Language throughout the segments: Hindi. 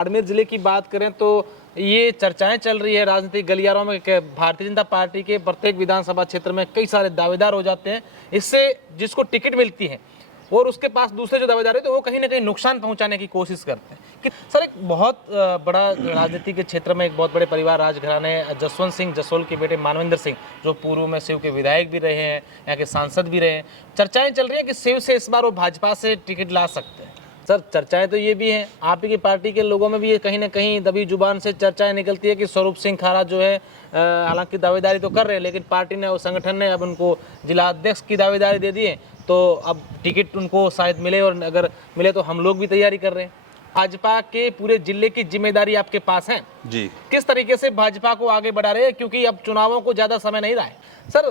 बाड़मेर जिले की बात करें तो ये चर्चाएं चल रही है राजनीतिक गलियारों में कि भारतीय जनता पार्टी के प्रत्येक विधानसभा क्षेत्र में कई सारे दावेदार हो जाते हैं। इससे जिसको टिकट मिलती है और उसके पास दूसरे जो दावेदार है तो वो कहीं ना कहीं नुकसान पहुंचाने की कोशिश करते हैं कि सर एक बहुत बड़ा राजनीति के क्षेत्र में एक बहुत बड़े परिवार राजघराने जसवंत सिंह जसोल के बेटे मानवेंद्र सिंह जो पूर्व में शिव के विधायक भी रहे हैं, यहाँ के सांसद भी रहे हैं। चर्चाएं चल रही हैं कि शिव से इस बार वो भाजपा से टिकट ला सकते हैं। सर चर्चाएं तो ये भी हैं, आप ही की पार्टी के लोगों में भी ये कहीं ना कहीं दबी जुबान से चर्चाएं निकलती है कि स्वरूप सिंह खारा जो है हालांकि दावेदारी तो कर रहे हैं लेकिन पार्टी ने और संगठन ने अब उनको जिला अध्यक्ष की दावेदारी दे दी है, तो अब टिकट उनको शायद मिले और अगर मिले तो हम लोग भी तैयारी कर रहे हैं। भाजपा के पूरे जिले की जिम्मेदारी आपके पास है जी। किस तरीके से भाजपा को आगे बढ़ा रहे हैं, क्योंकि अब चुनावों को ज्यादा समय नहीं रहा है। सर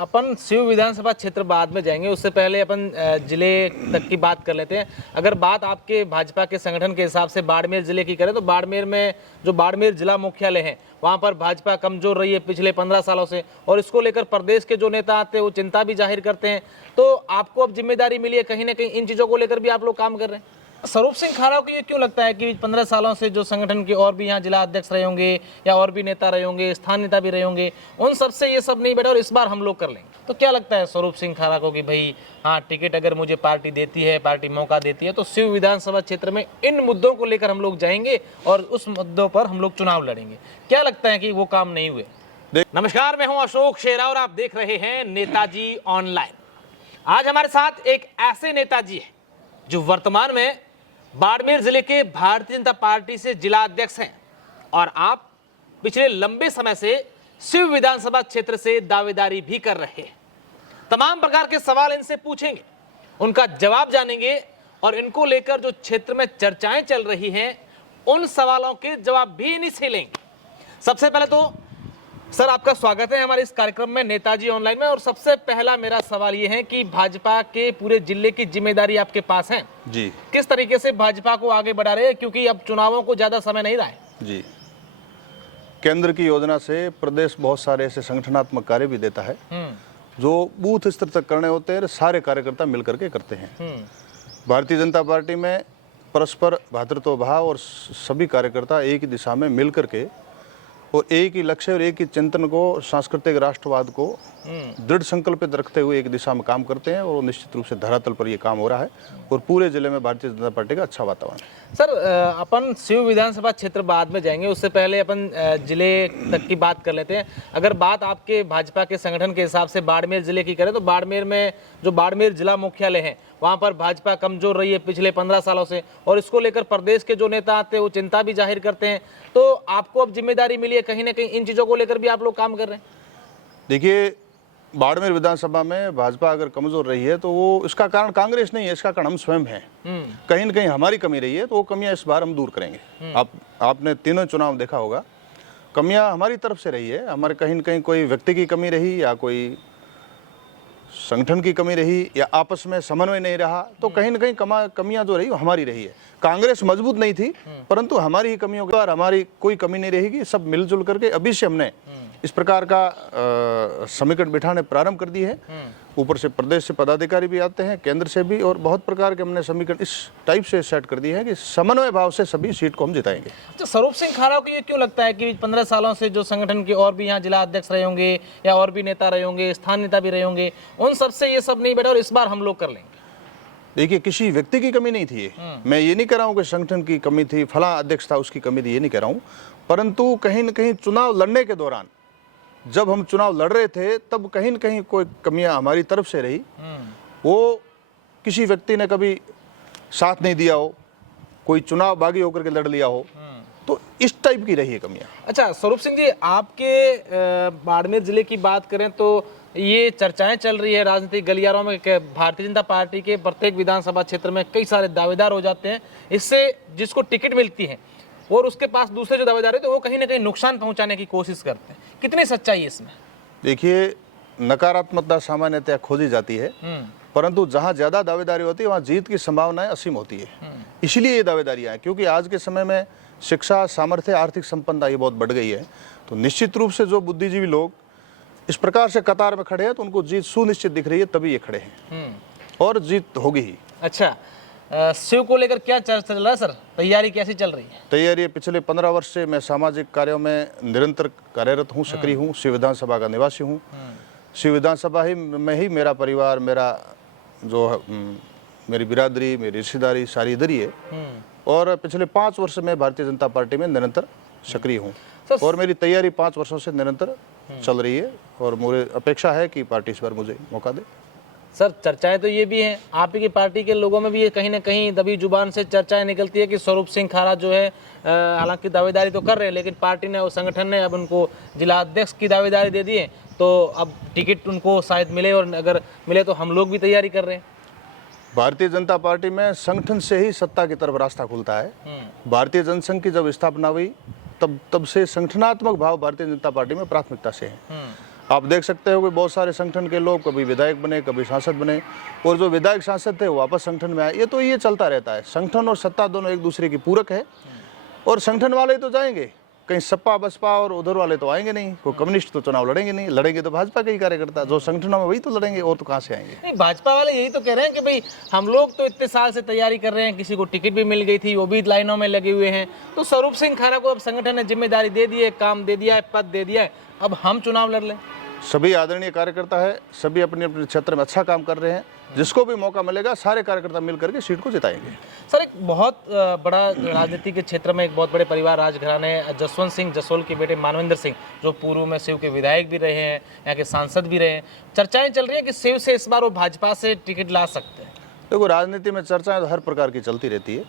अपन शिव विधानसभा क्षेत्र बाद में जाएंगे, उससे पहले अपन जिले तक की बात कर लेते हैं। अगर बात आपके भाजपा के संगठन के हिसाब से बाड़मेर जिले की करें तो बाड़मेर में जो बाड़मेर जिला मुख्यालय है वहां पर भाजपा कमजोर रही है पिछले 15 सालों से और इसको लेकर प्रदेश के जो नेता आते हैं वो चिंता भी जाहिर करते हैं। तो आपको अब जिम्मेदारी मिली है, कहीं ना कहीं इन चीजों को लेकर भी आप लोग काम कर रहे हैं। स्वरूप सिंह खारा को ये क्यों लगता है कि 15 सालों से जो संगठन के और भी यहाँ जिला अध्यक्ष रहे होंगे या और भी नेता रहे होंगे, स्थानीय नेता भी रहे होंगे, उन सबसे ये सब नहीं बैठा और इस बार हम लोग कर लेंगे, तो क्या लगता है स्वरूप सिंह खारा को कि भाई हाँ टिकट अगर मुझे पार्टी देती है, पार्टी मौका देती है तो शिव विधानसभा क्षेत्र में इन मुद्दों को लेकर हम लोग जाएंगे और उस मुद्दों पर हम लोग चुनाव लड़ेंगे। क्या लगता है कि वो काम नहीं हुए? नमस्कार, मैं हूं अशोक शेरा और आप देख रहे हैं नेताजी ऑनलाइन। आज हमारे साथ एक ऐसे नेताजी है जो वर्तमान में बाड़मेर जिले के भारतीय जनता पार्टी से जिला अध्यक्ष हैं और आप पिछले लंबे समय से शिव विधानसभा क्षेत्र से दावेदारी भी कर रहे हैं। तमाम प्रकार के सवाल इनसे पूछेंगे, उनका जवाब जानेंगे और इनको लेकर जो क्षेत्र में चर्चाएं चल रही हैं उन सवालों के जवाब भी इन्हीं से लेंगे। सबसे पहले तो सर आपका स्वागत है हमारे इस कार्यक्रम में नेताजी ऑनलाइन में। और सबसे पहला मेरा सवाल ये है कि भाजपा के पूरे जिले की जिम्मेदारी आपके पास है जी। किस तरीके से भाजपा को आगे बढ़ा रहे हैं, क्योंकि अब चुनावों को ज्यादा समय नहीं रहा है। जी, केंद्र की योजना से प्रदेश बहुत सारे ऐसे संगठनात्मक कार्य भी देता है जो बूथ स्तर तक करने होते हैं, सारे कार्यकर्ता मिलकर के करते हैं। भारतीय जनता पार्टी में परस्पर भ्रातृत्व भाव और सभी कार्यकर्ता एक ही दिशा में मिलकर के और एक ही लक्ष्य और एक ही चिंतन को, सांस्कृतिक राष्ट्रवाद को दृढ़ संकल्पित रखते हुए एक दिशा में काम करते हैं और निश्चित रूप से धरातल पर ये काम हो रहा है और पूरे जिले में भारतीय जनता पार्टी का अच्छा वातावरण। सर अपन शिव विधानसभा क्षेत्र बाद में जाएंगे, उससे पहले अपन जिले तक की बात कर लेते हैं। अगर बात आपके भाजपा के संगठन के हिसाब से बाड़मेर जिले की करें तो बाड़मेर में जो बाड़मेर जिला मुख्यालय है वहां पर भाजपा कमजोर रही है पिछले 15 सालों से और इसको लेकर प्रदेश के जो नेता आते हैं वो चिंता भी जाहिर करते हैं। तो आपको अब जिम्मेदारी मिली है, कहीं ना कहीं इन चीजों को लेकर भी आप लोग काम कर रहे हैं। देखिए, बाड़मेर विधानसभा में भाजपा अगर कमजोर रही है तो वो इसका कारण कांग्रेस नहीं है, इसका कारण हम स्वयं हैं। कहीं न कहीं हमारी कमी रही है तो वो कमियां इस बार हम दूर करेंगे। आपने तीनों चुनाव देखा होगा, कमियां हमारी तरफ से रही है। हमारे कहीं न कहीं कोई व्यक्ति की कमी रही या कोई संगठन की कमी रही या आपस में समन्वय नहीं रहा, तो कहीं न कहीं कमियां जो रही वो हमारी रही है। कांग्रेस मजबूत नहीं थी परंतु हमारी ही कमियों के बाद हमारी कोई कमी नहीं रहेगी। सब मिलजुल करके अभी से हमने इस प्रकार का समीकरण बिठाने प्रारंभ कर दी है। ऊपर से प्रदेश से पदाधिकारी भी आते हैं, केंद्र से भी, और बहुत प्रकार के हमने समीकरण इस टाइप से सेट कर दिए हैं कि समन्वय भाव से सभी सीट को हम जिताएंगे। अच्छा, स्वरूप सिंह खारा को ये क्यों लगता है कि 15 सालों से जो संगठन के और भी यहाँ जिला अध्यक्ष रहे होंगे या और भी नेता रहे होंगे, स्थानीय नेता भी रहे होंगे, उन सबसे ये सब नहीं बैठा और इस बार हम लोग कर लेंगे? देखिए, किसी व्यक्ति की कमी नहीं थी। मैं ये नहीं कह रहा हूँ कि संगठन की कमी थी, फला अध्यक्ष था उसकी कमी थी, ये नहीं कह रहा हूँ। परंतु कहीं न कहीं चुनाव लड़ने के दौरान जब हम चुनाव लड़ रहे थे तब कहीं न कहीं कोई कमियां हमारी तरफ से रही। वो किसी व्यक्ति ने कभी साथ नहीं दिया हो, कोई चुनाव बागी होकर के लड़ लिया हो, तो इस टाइप की रही है कमियां। अच्छा स्वरूप सिंह जी, आपके बाड़मेर जिले की बात करें तो ये चर्चाएं चल रही है राजनीतिक गलियारों में कि भारतीय जनता पार्टी के प्रत्येक विधानसभा क्षेत्र में कई सारे दावेदार हो जाते हैं। इससे जिसको टिकट मिलती है और उसके पास दूसरे जो दावेदार है तो वो कहीं ना कहीं नुकसान पहुंचाने की कोशिश करते हैं। कितनी सच्चाई है इसमें? देखिए, नकारात्मकता सामान्यतः खोजी जाती है परंतु जहां ज्यादा दावेदारी होती है वहां जीत की संभावनाएं असीम होती है। इसलिए ये दावेदारियां हैं, क्योंकि आज के समय में शिक्षा, सामर्थ्य, आर्थिक संपन्नता ये बहुत बढ़ गई है। तो निश्चित रूप से जो बुद्धिजीवी लोग इस प्रकार से कतार में खड़े हैं तो उनको जीत सुनिश्चित दिख रही है, तभी ये खड़े हैं और जीत होगी ही। अच्छा, शिव को लेकर क्या चर्चा चल रहा है सर, तैयारी कैसी चल रही है? तैयारी पिछले 15 वर्ष से मैं सामाजिक कार्यों में निरंतर कार्यरत हूँ, सक्रिय हूँ। शिव विधानसभा का निवासी हूँ। शिव विधानसभा ही में ही मेरा परिवार, मेरा जो मेरी बिरादरी, मेरी रिश्तेदारी सारी इधर ही है। और पिछले 5 वर्ष में भारतीय जनता पार्टी में निरंतर सक्रिय हूँ और मेरी तैयारी 5 वर्षों से निरंतर चल रही है और मुझे अपेक्षा है कि पार्टी इस बार मुझे मौका दे। सर चर्चाएं तो ये भी हैं, आप ही की पार्टी के लोगों में भी ये कहीं ना कहीं दबी जुबान से चर्चाएं निकलती है कि स्वरूप सिंह खारा जो है हालांकि दावेदारी तो कर रहे हैं, लेकिन पार्टी ने और संगठन ने अब उनको जिला अध्यक्ष की दावेदारी दे दी है, तो अब टिकट उनको शायद मिले, और अगर मिले तो हम लोग भी तैयारी कर रहे हैं। भारतीय जनता पार्टी में संगठन से ही सत्ता की तरफ रास्ता खुलता है। भारतीय जनसंघ की जब स्थापना हुई तब से संगठनात्मक भाव भारतीय जनता पार्टी में प्राथमिकता से है। आप देख सकते हो कि बहुत सारे संगठन के लोग कभी विधायक बने, कभी सांसद बने, और जो विधायक सांसद थे वो वापस संगठन में आए। ये चलता रहता है। संगठन और सत्ता दोनों एक दूसरे की पूरक है, और संगठन वाले तो जाएंगे कहीं सपा बसपा, और उधर वाले तो आएंगे नहीं। कोई कम्युनिस्ट तो चुनाव लड़ेंगे नहीं, लड़ेंगे तो भाजपा के ही कार्यकर्ता जो संगठनों में, वही तो लड़ेंगे, और तो कहाँ से आएंगे। नहीं, भाजपा वाले यही तो कह रहे हैं कि भाई हम लोग तो इतने साल से तैयारी कर रहे हैं, किसी को टिकट भी मिल गई थी, वो भी लाइनों में लगे हुए हैं, तो स्वरूप सिंह खारा को अब संगठन ने जिम्मेदारी दे दी है, काम दे दिया है, पद दे दिया है, अब हम चुनाव लड़ लें। सभी आदरणीय कार्यकर्ता है, सभी अपने अपने क्षेत्र में अच्छा काम कर रहे हैं। जिसको भी मौका मिलेगा सारे कार्यकर्ता मिल करके सीट को जिताएंगे। सर एक बहुत बड़ा राजनीति के क्षेत्र में एक बहुत बड़े परिवार राजघराने जसवंत सिंह जसोल के बेटे मानवेंद्र सिंह, जो पूर्व में शिव के विधायक भी रहे हैं, यहाँ के सांसद भी रहे हैं, चर्चाएं चल रही हैं कि शिव से इस बार वो भाजपा से टिकट ला सकते हैं। देखो, राजनीति में चर्चाएं तो हर प्रकार की चलती रहती है।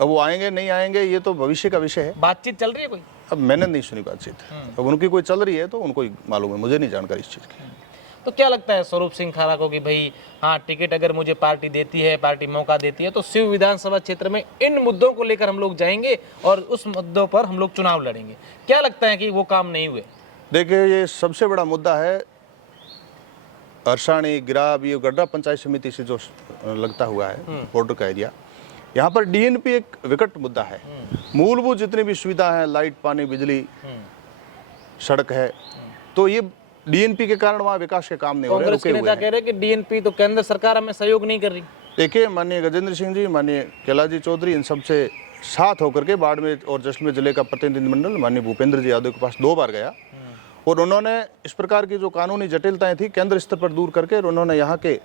अब वो आएंगे नहीं आएंगे ये तो भविष्य का विषय है। बातचीत चल रही है कोई? अब मैंने नहीं सुनी बातचीत, अब उनकी कोई चल रही है तो उनको ही मालूम है, मुझे नहीं जानकारी इस चीज़ की। तो क्या लगता है स्वरूप सिंह खारा को कि भाई हाँ टिकट अगर मुझे पार्टी देती है, पार्टी मौका देती है, तो शिव विधानसभा क्षेत्र में इन मुद्दों को लेकर हम लोग जाएंगे और उस मुद्दों पर हम लोग चुनाव लड़ेंगे? क्या लगता है कि वो काम नहीं हुए? देखिए, ये सबसे बड़ा मुद्दा है अरसाणी गिराब, ये गड्ढा पंचायत समिति से जो लगता हुआ है बॉर्डर का एरिया, यहाँ पर डीएनपी एक विकट मुद्दा है। मूलभूत जितनी भी सुविधा है, लाइट, पानी, बिजली, सड़क है, तो ये डीएनपी के कारण वहाँ विकास के काम नहीं हो रहे, कांग्रेस के नेता कह रहे हैं कि डीएनपी तो केंद्र सरकार हमें सहयोग नहीं कर रही। देखिए, माननीय गजेंद्र सिंह जी, माननीय कैलाश चौधरी, इन सबसे साथ होकर के बाड़मेर और जैसलमेर जिले का प्रतिनिधिमंडल माननीय भूपेंद्र जी यादव के पास 2 बार गया, और उन्होंने इस प्रकार की जो कानूनी जटिलताएं थी केंद्र स्तर पर दूर करके, और उन्होंने यहाँ के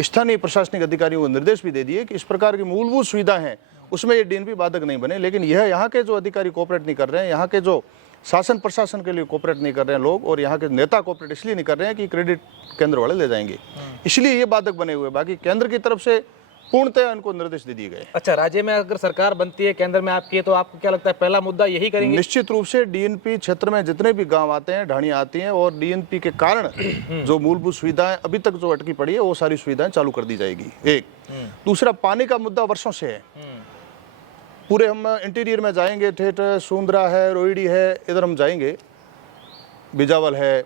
स्थानीय प्रशासनिक अधिकारियों को निर्देश भी दे दिए कि इस प्रकार की मूलभूत सुविधा हैं उसमें ये डीएनपी बाधक नहीं बने। लेकिन यह यहाँ के जो अधिकारी कोऑपरेट नहीं कर रहे हैं, यहाँ के जो शासन प्रशासन के लिए कोऑपरेट नहीं कर रहे हैं लोग, और यहाँ के नेता कोऑपरेट इसलिए नहीं कर रहे हैं कि क्रेडिट केंद्र वाले ले जाएंगे, इसलिए ये बाधक बने हुए। बाकी केंद्र की तरफ से पूर्णतः उनको निर्देश दे दिए गए। अच्छा, राज्य में अगर सरकार बनती है केंद्र में आपकी, तो आपको क्या लगता है पहला मुद्दा यही करेंगे? निश्चित रूप से डीएनपी क्षेत्र में जितने भी गांव आते हैं, ढाणियां आती हैं, और डीएनपी के कारण जो मूलभूत सुविधाएं अभी तक जो अटकी पड़ी है वो सारी सुविधाएं चालू कर दी जाएगी। एक दूसरा, पानी का मुद्दा वर्षों से है। पूरे हम इंटीरियर में जाएंगे, ठेठ सुंदरा है, रोहिड़ी है, इधर हम जाएंगे, बिजावल है,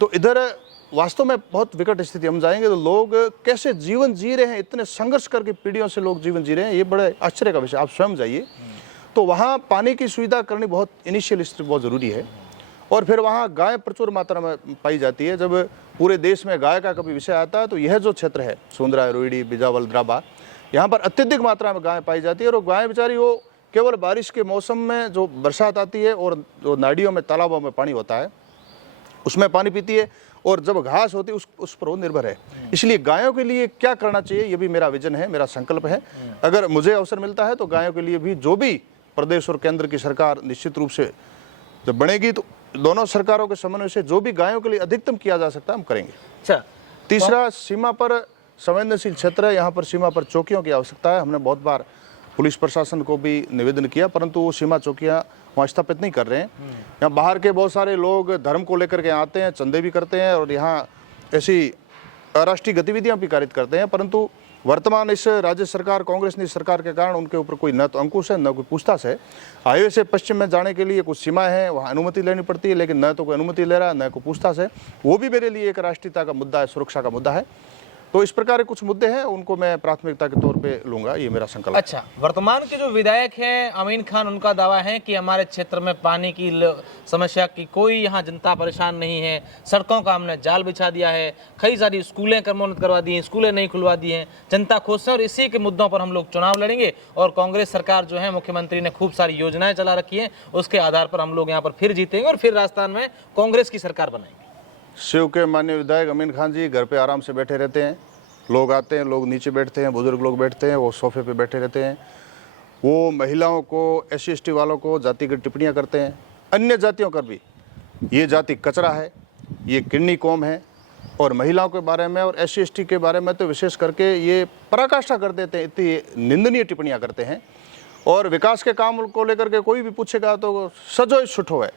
तो इधर वास्तव में बहुत विकट स्थिति। हम जाएंगे तो लोग कैसे जीवन जी रहे हैं, इतने संघर्ष करके पीढ़ियों से लोग जीवन जी रहे हैं, ये बड़े आश्चर्य का विषय। आप स्वयं जाइए तो वहाँ पानी की सुविधा करनी बहुत इनिशियल स्थिति बहुत ज़रूरी है। और फिर वहाँ गाय प्रचुर मात्रा में पाई जाती है। जब पूरे देश में गाय का कभी विषय आता है तो यह जो क्षेत्र है, सुंदरा, रोहिड़ी, बिजावल, द्राबा, यहाँ पर अत्यधिक मात्रा में गाय पाई जाती है। और गाय बेचारी वो केवल बारिश के मौसम में जो बरसात आती है और जो नालियों में, तालाबों में पानी होता है उसमें पानी पीती है, और जब घास होती है उस पर वो निर्भर है। इसलिए गायों के लिए क्या करना चाहिए, ये भी मेरा विजन है, मेरा संकल्प है। अगर मुझे अवसर मिलता है तो गायों के लिए भी जो भी प्रदेश और केंद्र की सरकार निश्चित रूप से जब बनेगी तो दोनों सरकारों के समन्वय से जो भी गायों के लिए अधिकतम किया जा सकता है हम करेंगे। अच्छा, तीसरा, सीमा पर संवेदनशील क्षेत्र है, यहाँ पर सीमा पर चौकियों की आवश्यकता है। हमने बहुत बार पुलिस प्रशासन को भी निवेदन किया, परंतु वो सीमा चौकियाँ वहाँ स्थापित नहीं कर रहे हैं। यहाँ बाहर के बहुत सारे लोग धर्म को लेकर के आते हैं, चंदे भी करते हैं, और यहाँ ऐसी अराष्ट्रीय गतिविधियाँ भी कारित करते हैं, परंतु वर्तमान इस राज्य सरकार, कांग्रेस ने सरकार के कारण उनके ऊपर कोई न तो अंकुश है न कोई पूछताछ है। हाईवे से पश्चिम में जाने के लिए कुछ सीमाएं हैं, वहाँ अनुमति लेनी पड़ती है, लेकिन न तो कोई अनुमति ले रहा है न कोई पूछताछ है। वो भी मेरे लिए एक राष्ट्रीयता का मुद्दा है, सुरक्षा का मुद्दा है। तो इस प्रकार के कुछ मुद्दे हैं, उनको मैं प्राथमिकता के तौर पे लूंगा, ये मेरा संकल्प है। अच्छा, वर्तमान के जो विधायक हैं अमीन खान, उनका दावा है कि हमारे क्षेत्र में पानी की समस्या की कोई यहाँ जनता परेशान नहीं है, सड़कों का हमने जाल बिछा दिया है, कई सारी स्कूलें क्रमोन्नत करवा दी हैं, स्कूलें नहीं खुलवा दी हैं, जनता खुश है और इसी के मुद्दों पर हम लोग चुनाव लड़ेंगे और कांग्रेस सरकार जो है, मुख्यमंत्री ने खूब सारी योजनाएं चला रखी हैं, उसके आधार पर हम लोग यहाँ पर फिर जीतेंगे और फिर राजस्थान में कांग्रेस की सरकार बनाएंगे। शिव के माननीय विधायक अमीन खान जी घर पे आराम से बैठे रहते हैं, लोग आते हैं, लोग नीचे बैठते हैं, बुजुर्ग लोग बैठते हैं, वो सोफे पे बैठे रहते हैं, वो महिलाओं को, SC/ST वालों को जातिगत टिप्पणियां करते हैं, अन्य जातियों पर भी ये जाति कचरा है, ये किन्नी कौम है, और महिलाओं के बारे में और SC/ST के बारे में तो विशेष करके ये पराकाष्ठा कर देते हैं, इतनी निंदनीय टिप्पणियां करते हैं। और विकास के काम को लेकर के कोई भी पूछेगा तो सजो सुठो है,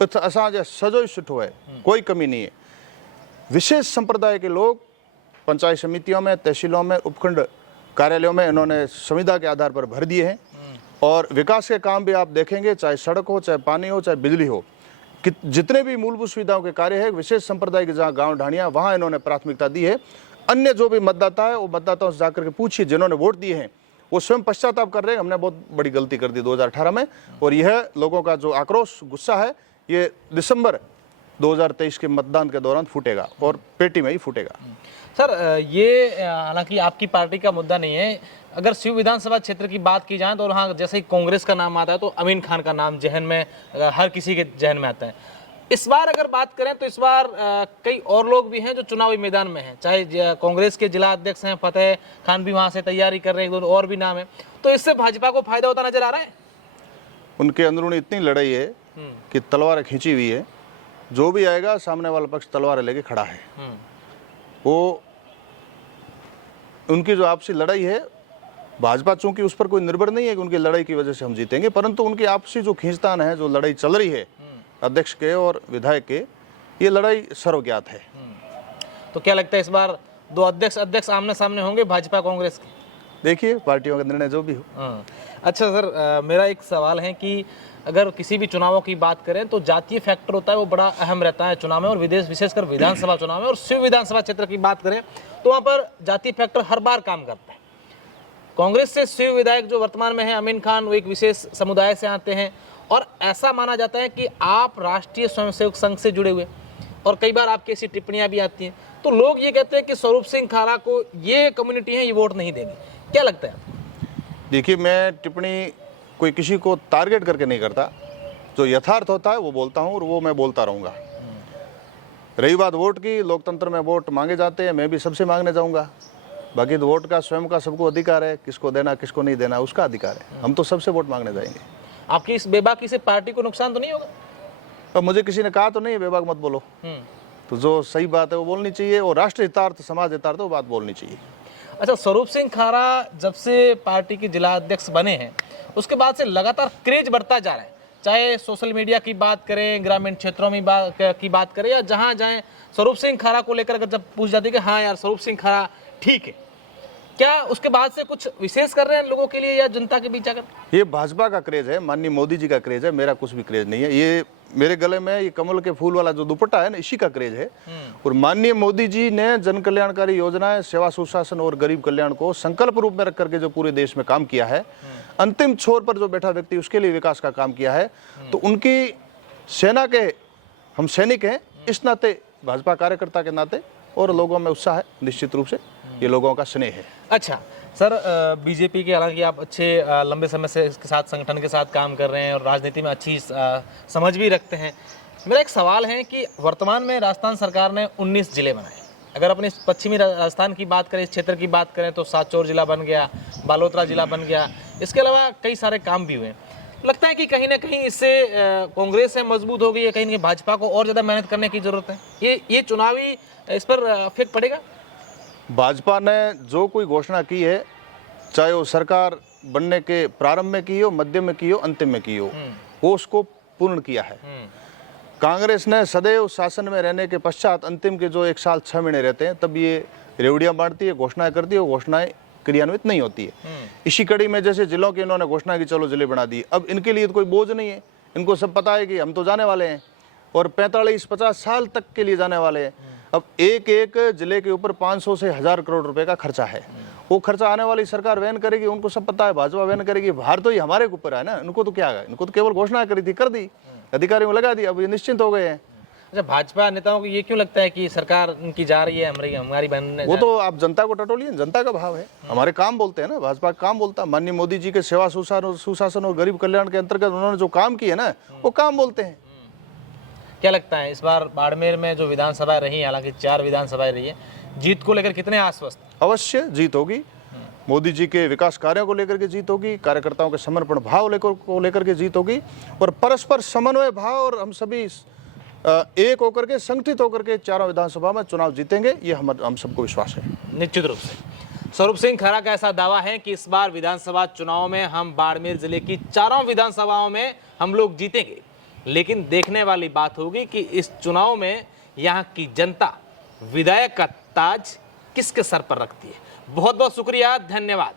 असांजे सजो सुठो है, कोई कमी नहीं है। विशेष संप्रदाय के लोग पंचायत समितियों में, तहसीलों में, उपखंड कार्यालयों में इन्होंने संविदा के आधार पर भर दिए हैं और विकास के काम भी आप देखेंगे, चाहे सड़क हो, चाहे पानी हो, चाहे बिजली हो, कि जितने भी मूलभूत सुविधाओं के कार्य है विशेष संप्रदाय के जहाँ गांव ढाणियाँ, वहाँ इन्होंने प्राथमिकता दी है। अन्य जो भी मतदाता है वो मतदाताओं से जाकर के पूछिए, जिन्होंने वोट दिए हैं वो स्वयं पश्चाताप कर रहे हैं, हमने बहुत बड़ी गलती कर दी 2018 में, और यह लोगों का जो आक्रोश, गुस्सा है, ये दिसंबर 2023 के मतदान के दौरान फूटेगा और पेटी में ही फूटेगा। सर, ये हालांकि आपकी पार्टी का मुद्दा नहीं है, अगर शिव विधानसभा क्षेत्र की बात की जाए तो वहाँ जैसे ही कांग्रेस का नाम आता है तो अमीन खान का नाम जहन में, हर किसी के जहन में आता है। इस बार अगर बात करें तो इस बार कई और लोग भी हैं जो चुनावी मैदान में हैं, चाहे कांग्रेस के जिला अध्यक्ष हैं फतेह खान भी वहाँ से तैयारी कर रहे हैं, दो और भी नाम है, तो इससे भाजपा को फायदा होता नजर आ रहा है? उनके अंदरूनी इतनी लड़ाई है कि तलवार खींची हुई है, जो भी आएगा सामने वाला पक्ष तलवार लेके खड़ा है। वो उनकी जो आपसी लड़ाई है, भाजपा चूंकि उस पर कोई निर्भर नहीं है कि उनकी लड़ाई की वजह से हम जीतेंगे, परंतु उनकी आपसी जो खींचतान है, जो लड़ाई चल रही है अध्यक्ष के और विधायक के, ये लड़ाई सर्वज्ञात है। तो क्या लगता है इस बार दो अध्यक्ष आमने सामने होंगे भाजपा कांग्रेस के? देखिए पार्टियों का निर्णय जो भी हो। अच्छा सर, मेरा एक सवाल है कि अगर किसी भी चुनावों की बात करें तो जातीय फैक्टर होता है, वो बड़ा अहम रहता है चुनाव में, और विशेषकर विधानसभा चुनाव में। और शिव विधानसभा क्षेत्र की बात करें तो वहाँ पर जातीय फैक्टर हर बार काम करता है। कांग्रेस से शिव विधायक जो वर्तमान में है अमीन खान, वो एक विशेष समुदाय से आते हैं और ऐसा माना जाता है कि आप राष्ट्रीय स्वयंसेवक संघ से जुड़े हुए, और कई बार आपकी ऐसी टिप्पणियां भी आती हैं, तो लोग ये कहते हैं कि स्वरूप सिंह खारा को ये कम्युनिटी है, ये वोट नहीं देगी। क्या लगता है? देखिए, मैं टिप्पणी कोई किसी को टारगेट करके नहीं करता, जो यथार्थ होता है वो बोलता हूँ और वो मैं बोलता रहूँगा। रही बात वोट की, लोकतंत्र में वोट मांगे जाते हैं, मैं भी सबसे मांगने जाऊँगा। बाकी तो वोट का स्वयं का सबको अधिकार है, किसको देना किसको नहीं देना उसका अधिकार है, हम तो सबसे वोट मांगने जाएंगे। आपकी इस बेबाकी से पार्टी को नुकसान तो नहीं होगा? अब मुझे किसी ने कहा तो नहीं बेबाक मत बोलो, तो जो सही बात है वो बोलनी चाहिए, और राष्ट्र हितार्थ, समाज हितार्थ वो बात बोलनी चाहिए। अच्छा, स्वरूप सिंह खारा जब से पार्टी के जिला अध्यक्ष बने हैं उसके बाद से लगातार क्रेज बढ़ता जा रहा है, चाहे सोशल मीडिया की बात करें, ग्रामीण क्षेत्रों में की बात करें, या जहां जाएं स्वरूप सिंह खारा को लेकर अगर जब पूछ जाती है कि हाँ यार स्वरूप सिंह खारा ठीक है, क्या उसके बाद से कुछ विशेष कर रहे हैं लोगों के लिए या जनता के बीच? अगर ये भाजपा का क्रेज है, माननीय मोदी जी का क्रेज है, मेरा कुछ भी क्रेज नहीं है। ये मेरे गले में ये कमल के फूल वाला जो दुपट्टा है ना, इसी का क्रेज है। और माननीय मोदी जी ने जन कल्याणकारी योजनाएं, सेवा सुशासन और गरीब कल्याण को संकल्प रूप में रख करके जो पूरे देश में काम किया है, अंतिम छोर पर जो बैठा व्यक्ति उसके लिए विकास का काम किया है, तो उनकी सेना के हम सैनिक हैं इस नाते, भाजपा कार्यकर्ता के नाते, और लोगों में उत्साह है, निश्चित रूप से ये लोगों का स्नेह है। अच्छा सर, बीजेपी के हालांकि आप अच्छे लंबे समय से इसके साथ, संगठन के साथ काम कर रहे हैं और राजनीति में अच्छी समझ भी रखते हैं। मेरा एक सवाल है कि वर्तमान में राजस्थान सरकार ने 19 जिले बनाए। अगर अपने पश्चिमी राजस्थान की बात करें, इस क्षेत्र की बात करें, तो सातचौर जिला बन गया, बालोतरा जिला बन गया, इसके अलावा कई सारे काम भी हुए। लगता है कि कहीं ना कहीं इससे कांग्रेस है मजबूत हो गई है, कहीं ना कहीं भाजपा को और ज़्यादा मेहनत करने की जरूरत है। ये चुनावी इस पर इफेक्ट पड़ेगा? भाजपा ने जो कोई घोषणा की है, चाहे वो सरकार बनने के प्रारंभ में की हो, मध्य में की हो, अंतिम में की हो, वो उसको पूर्ण किया है। कांग्रेस ने सदैव शासन में रहने के पश्चात अंतिम के जो 1 साल 6 महीने रहते हैं, तब ये रेवड़ियां बांटती है, घोषणाएं करती है, वो घोषणाएं क्रियान्वित नहीं होती है। इसी कड़ी में जैसे जिलों की इन्होंने घोषणा की, चलो जिले बना दिए, अब इनके लिए तो कोई बोझ नहीं है, इनको सब पता है कि हम तो जाने वाले हैं और 45-50 साल तक के लिए जाने वाले हैं। अब एक एक जिले के ऊपर 500 से 1000 करोड़ रुपए का खर्चा है। वो खर्चा आने वाली सरकार वहन करेगी, उनको सब पता है, भाजपा वहन करेगी। भार तो ये हमारे ऊपर है ना, इनको तो क्या है, इनको तो केवल घोषणा करी थी, कर दी, अधिकारियों को लगा दी, अब ये निश्चिंत हो गए हैं। अच्छा, भाजपा नेताओं को ये क्यों लगता है कि सरकार उनकी जा रही है, हमारी बनने वो तो आप जनता को टटोलिए, जनता का भाव है। हमारे काम बोलते हैं ना, भाजपा का काम बोलता है। माननीय मोदी जी के सेवा सुशासन और गरीब कल्याण के अंतर्गत उन्होंने जो काम किए ना, वो काम बोलते हैं। क्या लगता है इस बार बाड़मेर में जो विधानसभा रही, हालांकि 4 विधानसभाएं रही है, जीत को लेकर कितने आश्वस्त? अवश्य जीत होगी। मोदी जी के विकास कार्यों को लेकर के जीत होगी, कार्यकर्ताओं के समर्पण भाव को लेकर के जीत होगी, और परस्पर समन्वय भाव, और हम सभी एक होकर के, संगठित होकर के चारों विधानसभा में चुनाव जीतेंगे, ये हम सबको विश्वास है। निश्चित रूप से स्वरूप सिंह खरा का ऐसा दावा है कि इस बार विधानसभा चुनाव में हम बाड़मेर जिले की चारों विधानसभाओं में हम लोग जीतेंगे। लेकिन देखने वाली बात होगी कि इस चुनाव में यहाँ की जनता विधायक का ताज किसके सर पर रखती है। बहुत बहुत शुक्रिया, धन्यवाद।